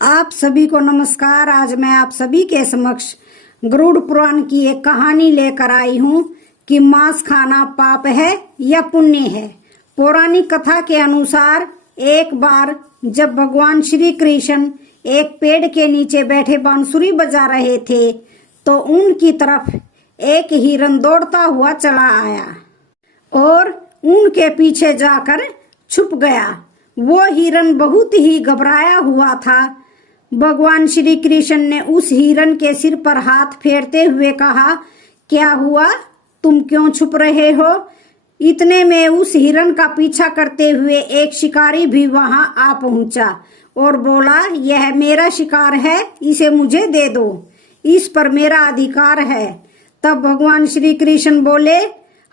आप सभी को नमस्कार। आज मैं आप सभी के समक्ष गरुड़ पुराण की एक कहानी लेकर आई हूँ कि मांस खाना पाप है या पुण्य है। पौराणिक कथा के अनुसार एक बार जब भगवान श्री कृष्ण एक पेड़ के नीचे बैठे बांसुरी बजा रहे थे तो उनकी तरफ एक हिरन दौड़ता हुआ चला आया और उनके पीछे जाकर छुप गया। वो हिरन बहुत ही घबराया हुआ था। भगवान श्री कृष्ण ने उस हिरन के सिर पर हाथ फेरते हुए कहा, क्या हुआ, तुम क्यों छुप रहे हो? इतने में उस हिरन का पीछा करते हुए एक शिकारी भी वहां आ पहुंचा और बोला, यह मेरा शिकार है, इसे मुझे दे दो, इस पर मेरा अधिकार है। तब भगवान श्री कृष्ण बोले,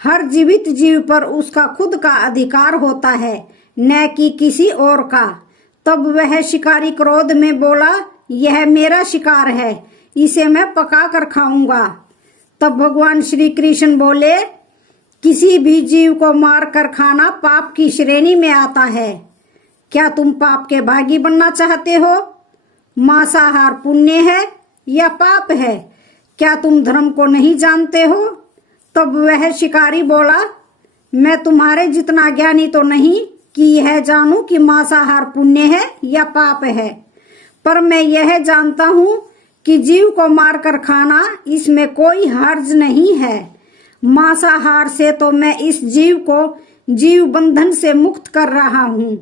हर जीवित जीव पर उसका खुद का अधिकार होता है, न कि किसी और का। तब वह शिकारी क्रोध में बोला, यह मेरा शिकार है, इसे मैं पका कर खाऊंगा। तब भगवान श्री कृष्ण बोले, किसी भी जीव को मार कर खाना पाप की श्रेणी में आता है। क्या तुम पाप के भागी बनना चाहते हो? मांसाहार पुण्य है या पाप है? क्या तुम धर्म को नहीं जानते हो? तब वह शिकारी बोला, मैं तुम्हारे जितना ज्ञानी तो नहीं कि यह जानूं कि मांसाहार पुण्य है या पाप है, पर मैं यह जानता हूं कि जीव को मारकर खाना, इसमें कोई हर्ज नहीं है। मांसाहार से तो मैं इस जीव को जीव बंधन से मुक्त कर रहा हूं,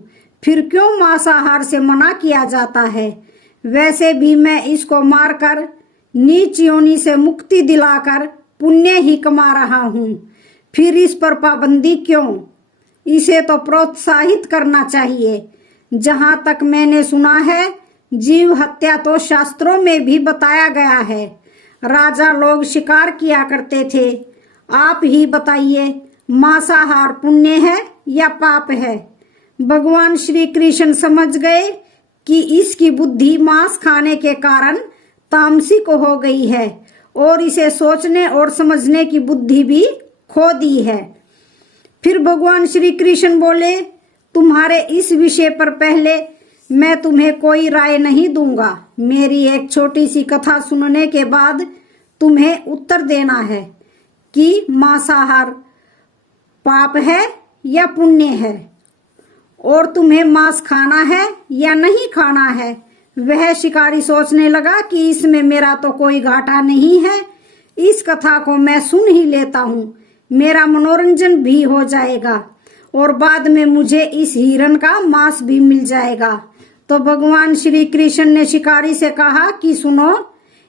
फिर क्यों मांसाहार से मना किया जाता है? वैसे भी मैं इसको मारकर नीच योनि से मुक्ति दिलाकर पुण्य ही कमा रहा हूं, फिर इस पर पाबंदी क्यों? इसे तो प्रोत्साहित करना चाहिए। जहां तक मैंने सुना है, जीव हत्या तो शास्त्रों में भी बताया गया है। राजा लोग शिकार किया करते थे। आप ही बताइए, मांसाहार पुण्य है या पाप है? भगवान श्री कृष्ण समझ गए कि इसकी बुद्धि मांस खाने के कारण तामसिक हो गई है और इसे सोचने और समझने की बुद्धि भी खो दी है। फिर भगवान श्री कृष्ण बोले, तुम्हारे इस विषय पर पहले मैं तुम्हें कोई राय नहीं दूंगा। मेरी एक छोटी सी कथा सुनने के बाद तुम्हें उत्तर देना है कि मांसाहार पाप है या पुण्य है, और तुम्हें मांस खाना है या नहीं खाना है। वह शिकारी सोचने लगा कि इसमें मेरा तो कोई घाटा नहीं है, इस कथा को मैं सुन ही लेता हूँ, मेरा मनोरंजन भी हो जाएगा और बाद में मुझे इस हिरन का मांस भी मिल जाएगा। तो भगवान श्री कृष्ण ने शिकारी से कहा कि सुनो,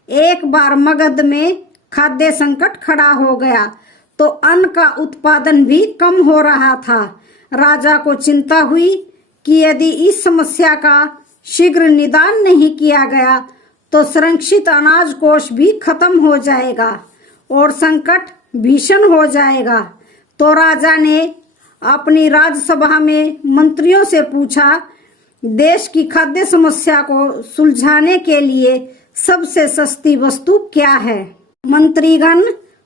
एक बार मगध में खाद्य संकट खड़ा हो गया तो अन्न का उत्पादन भी कम हो रहा था। राजा को चिंता हुई कि यदि इस समस्या का शीघ्र निदान नहीं किया गया तो संरक्षित अनाज कोष भी खत्म हो जाएगा और संकट भीषण हो जाएगा। तो राजा ने अपनी राजसभा में मंत्रियों से पूछा, देश की खाद्य समस्या को सुलझाने के लिए सबसे सस्ती वस्तु क्या है? मंत्रीगण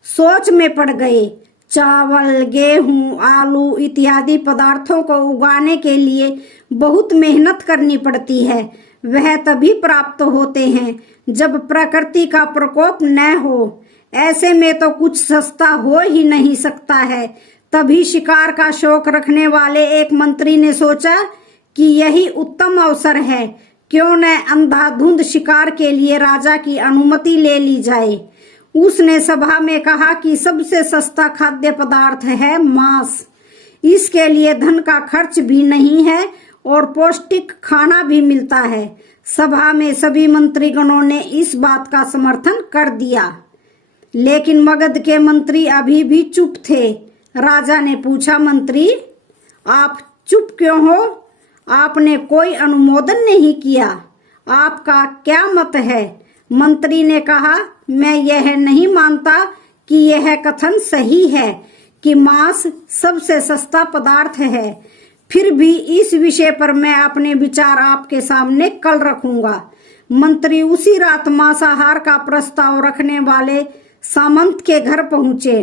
सोच में पड़ गए। चावल, गेहूं, आलू इत्यादि पदार्थों को उगाने के लिए बहुत मेहनत करनी पड़ती है। वह तभी प्राप्त होते हैं जब प्रकृति का प्रकोप न हो। ऐसे में तो कुछ सस्ता हो ही नहीं सकता है। तभी शिकार का शौक रखने वाले एक मंत्री ने सोचा कि यही उत्तम अवसर है, क्यों न अंधाधुंध शिकार के लिए राजा की अनुमति ले ली जाए। उसने सभा में कहा कि सबसे सस्ता खाद्य पदार्थ है मांस। इसके लिए धन का खर्च भी नहीं है और पौष्टिक खाना भी मिलता है। सभा में सभी मंत्रीगणों ने इस बात का समर्थन कर दिया, लेकिन मगध के मंत्री अभी भी चुप थे। राजा ने पूछा, मंत्री आप चुप क्यों हो? आपने कोई अनुमोदन नहीं किया, आपका क्या मत है? मंत्री ने कहा, मैं यह नहीं मानता कि यह कथन सही है कि मांस सबसे सस्ता पदार्थ है। फिर भी इस विषय पर मैं अपने विचार आपके सामने कल रखूंगा। मंत्री उसी रात मांसाहार का प्रस्ताव रखने वाले सामंत के घर पहुंचे।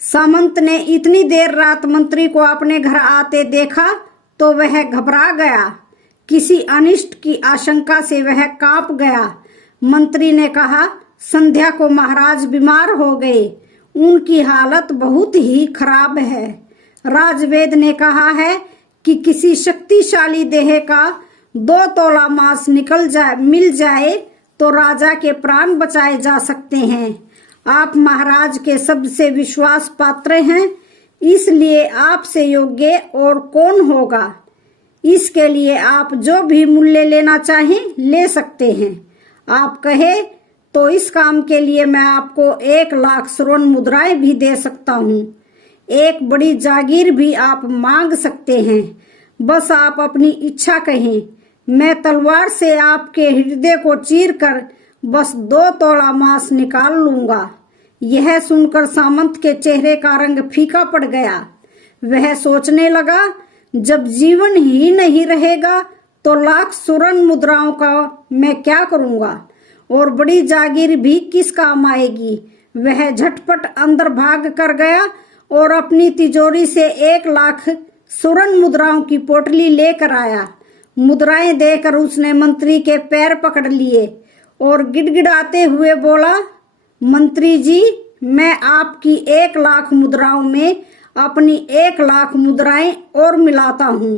सामंत ने इतनी देर रात मंत्री को अपने घर आते देखा तो वह घबरा गया। किसी अनिष्ट की आशंका से वह कांप गया। मंत्री ने कहा, संध्या को महाराज बीमार हो गए, उनकी हालत बहुत ही खराब है। राजवेद ने कहा है कि किसी शक्तिशाली देह का 2 तोला मांस मिल जाए तो राजा के प्राण बचाए जा सकते हैं। आप महाराज के सबसे विश्वास पात्र हैं, इसलिए आपसे योग्य और कौन होगा। इसके लिए आप जो भी मूल्य लेना चाहें ले सकते हैं। आप कहे तो इस काम के लिए मैं आपको 1 लाख स्वर्ण मुद्राएं भी दे सकता हूँ। एक बड़ी जागीर भी आप मांग सकते हैं। बस आप अपनी इच्छा कहें, मैं तलवार से आपके हृदय को चीर कर बस 2 तोला मांस निकाल लूंगा। यह सुनकर सामंत के चेहरे का रंग फीका पड़ गया। वह सोचने लगा, जब जीवन ही नहीं रहेगा तो लाख स्वर्ण मुद्राओं का मैं क्या करूंगा, और बड़ी जागीर भी किस काम आएगी। वह झटपट अंदर भाग कर गया और अपनी तिजोरी से 1 लाख स्वर्ण मुद्राओं की पोटली लेकर आया। मुद्राएं देकर उसने मंत्री के पैर पकड़ लिए और गिड़गिड़ाते हुए बोला, मंत्री जी, मैं आपकी 1 लाख मुद्राओं में अपनी 1 लाख मुद्राएं और मिलाता हूँ।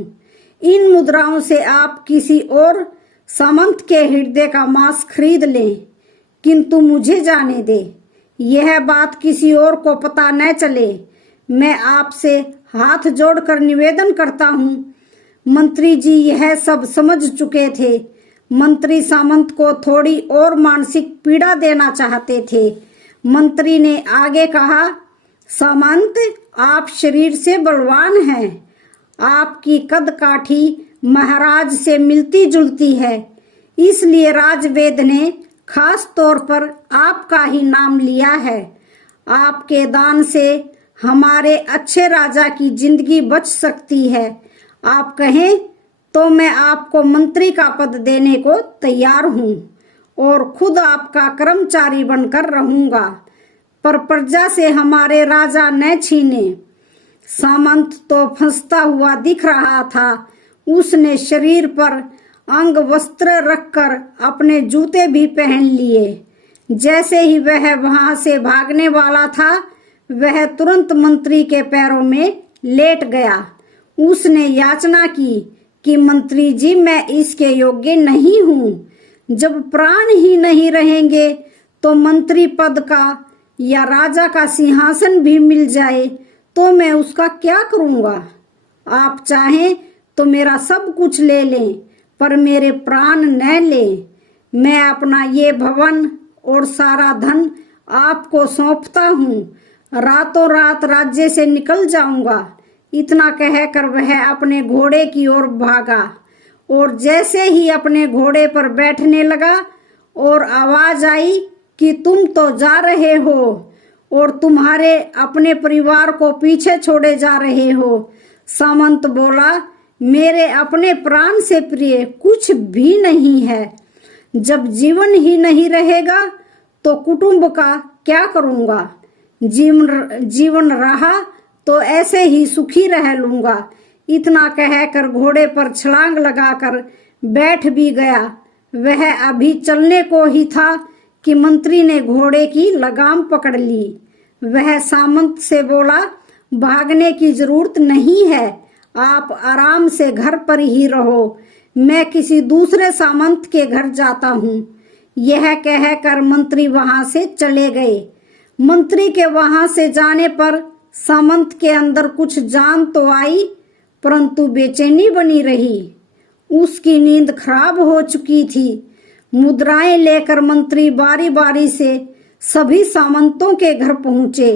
इन मुद्राओं से आप किसी और सामंत के हृदय का मांस खरीद लें, किंतु मुझे जाने दे, यह बात किसी और को पता न चले। मैं आपसे हाथ जोड़कर निवेदन करता हूँ। मंत्री जी यह सब समझ चुके थे। मंत्री सामंत को थोड़ी और मानसिक पीड़ा देना चाहते थे। मंत्री ने आगे कहा, सामंत, आप शरीर से बलवान हैं, आपकी कद काठी महाराज से मिलती जुलती है, इसलिए राजवेद ने खास तौर पर आपका ही नाम लिया है। आपके दान से हमारे अच्छे राजा की जिंदगी बच सकती है। आप कहें तो मैं आपको मंत्री का पद देने को तैयार हूँ और खुद आपका कर्मचारी बनकर रहूंगा, पर प्रजा से हमारे राजा न छीने। सामंत तो फंसता हुआ दिख रहा था। उसने शरीर पर अंग वस्त्र रखकर अपने जूते भी पहन लिए। जैसे ही वह वहां से भागने वाला था, वह तुरंत मंत्री के पैरों में लेट गया। उसने याचना की कि मंत्री जी, मैं इसके योग्य नहीं हूँ। जब प्राण ही नहीं रहेंगे तो मंत्री पद का या राजा का सिंहासन भी मिल जाए तो मैं उसका क्या करूँगा। आप चाहें तो मेरा सब कुछ ले लें, पर मेरे प्राण न लें। मैं अपना ये भवन और सारा धन आपको सौंपता हूँ। रातों रात राज्य से निकल जाऊंगा। इतना कहकर वह अपने घोड़े की ओर भागा और जैसे ही अपने घोड़े पर बैठने लगा और आवाज आई कि तुम तो जा रहे हो और तुम्हारे अपने परिवार को पीछे छोड़े जा रहे हो, सामंत बोला, मेरे अपने प्राण से प्रिय कुछ भी नहीं है। जब जीवन ही नहीं रहेगा तो कुटुंब का क्या करूंगा। जीवन रहा तो ऐसे ही सुखी रह लूंगा। इतना कहकर घोड़े पर छलांग लगाकर बैठ भी गया। वह अभी चलने को ही था कि मंत्री ने घोड़े की लगाम पकड़ ली। वह सामंत से बोला, भागने की जरूरत नहीं है, आप आराम से घर पर ही रहो, मैं किसी दूसरे सामंत के घर जाता हूँ। यह कहकर मंत्री वहां से चले गए। मंत्री के वहां से जाने पर सामंत के अंदर कुछ जान तो आई, परंतु बेचैनी बनी रही। उसकी नींद खराब हो चुकी थी। मुद्राएं लेकर मंत्री बारी बारी से सभी सामंतों के घर पहुंचे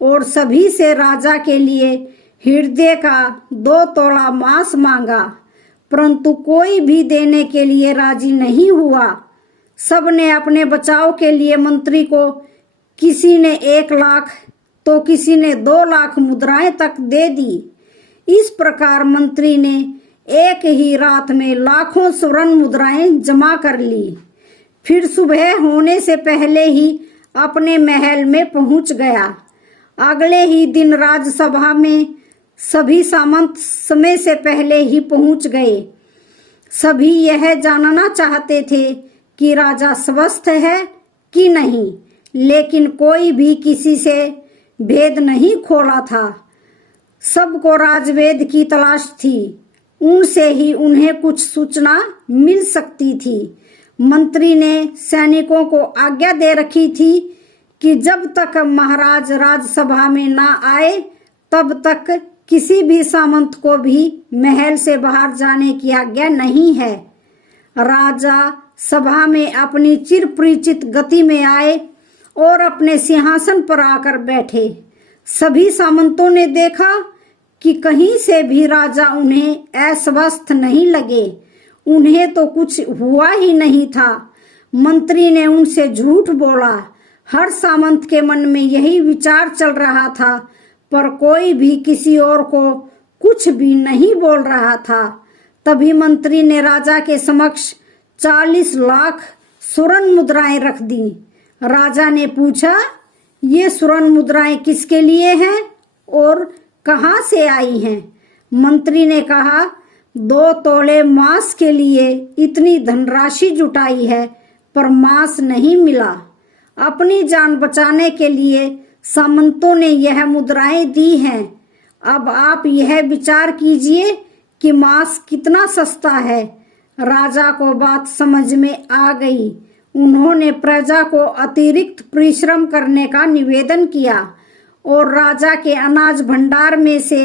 और सभी से राजा के लिए हृदय का 2 तोला मांस मांगा, परंतु कोई भी देने के लिए राजी नहीं हुआ। सबने अपने बचाव के लिए मंत्री को किसी ने 1 लाख तो किसी ने 2 लाख मुद्राएं तक दे दी। इस प्रकार मंत्री ने एक ही रात में लाखों स्वर्ण मुद्राएं जमा कर ली। फिर सुबह होने से पहले ही अपने महल में पहुंच गया। अगले ही दिन राजसभा में सभी सामंत समय से पहले ही पहुंच गए। सभी यह जानना चाहते थे कि राजा स्वस्थ है कि नहीं, लेकिन कोई भी किसी से भेद नहीं खोला था। सबको राजवेद की तलाश थी, उनसे ही उन्हें कुछ सूचना मिल सकती थी। मंत्री ने सैनिकों को आज्ञा दे रखी थी कि जब तक महाराज राजसभा में ना आए तब तक किसी भी सामंत को भी महल से बाहर जाने की आज्ञा नहीं है। राजा सभा में अपनी चिर परिचित गति में आए और अपने सिंहासन पर आकर बैठे। सभी सामंतों ने देखा कि कहीं से भी राजा उन्हें अस्वस्थ नहीं लगे। उन्हें तो कुछ हुआ ही नहीं था। मंत्री ने उनसे झूठ बोला। हर सामंत के मन में यही विचार चल रहा था, पर कोई भी किसी और को कुछ भी नहीं बोल रहा था। तभी मंत्री ने राजा के समक्ष 40 लाख स्वर्ण मुद्राएं रख दी। राजा ने पूछा, ये स्वर्ण मुद्राएं किसके लिए हैं और कहां से आई हैं? मंत्री ने कहा, 2 तोले मांस के लिए इतनी धनराशि जुटाई है, पर मांस नहीं मिला। अपनी जान बचाने के लिए सामंतों ने यह मुद्राएं दी हैं। अब आप यह विचार कीजिए कि मांस कितना सस्ता है। राजा को बात समझ में आ गई। उन्होंने प्रजा को अतिरिक्त परिश्रम करने का निवेदन किया और राजा के अनाज भंडार में से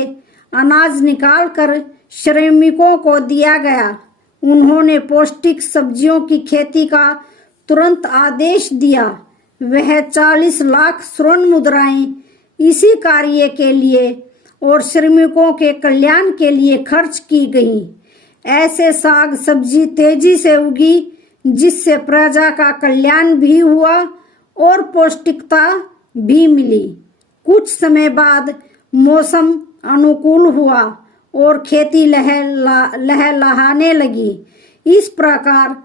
अनाज निकालकर श्रमिकों को दिया गया। उन्होंने पौष्टिक सब्जियों की खेती का तुरंत आदेश दिया। वह 40 लाख स्वर्ण मुद्राएं इसी कार्य के लिए और श्रमिकों के कल्याण के लिए खर्च की गईं। ऐसे साग सब्जी तेजी से उगी जिससे प्रजा का कल्याण भी हुआ और पौष्टिकता भी मिली। कुछ समय बाद मौसम अनुकूल हुआ और खेती लहलहाने लगी। इस प्रकार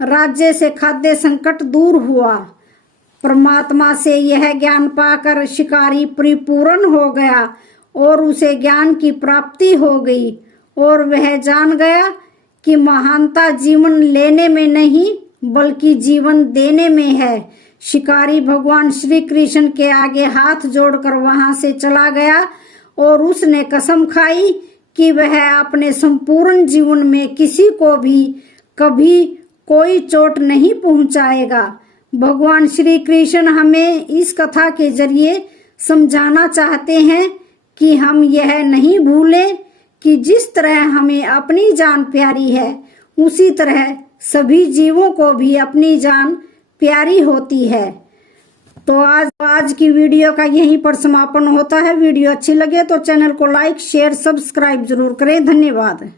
राज्य से खाद्य संकट दूर हुआ। परमात्मा से यह ज्ञान पाकर शिकारी परिपूर्ण हो गया और उसे ज्ञान की प्राप्ति हो गई और वह जान गया कि महानता जीवन लेने में नहीं बल्कि जीवन देने में है। शिकारी भगवान श्री कृष्ण के आगे हाथ जोड़कर वहां से चला गया और उसने कसम खाई कि वह अपने संपूर्ण जीवन में किसी को भी कभी कोई चोट नहीं पहुंचाएगा। भगवान श्री कृष्ण हमें इस कथा के जरिए समझाना चाहते हैं कि हम यह नहीं भूलें कि जिस तरह हमें अपनी जान प्यारी है, उसी तरह सभी जीवों को भी अपनी जान प्यारी होती है। तो आज की वीडियो का यहीं पर समापन होता है। वीडियो अच्छी लगे तो चैनल को लाइक, शेयर, सब्सक्राइब जरूर करें। धन्यवाद।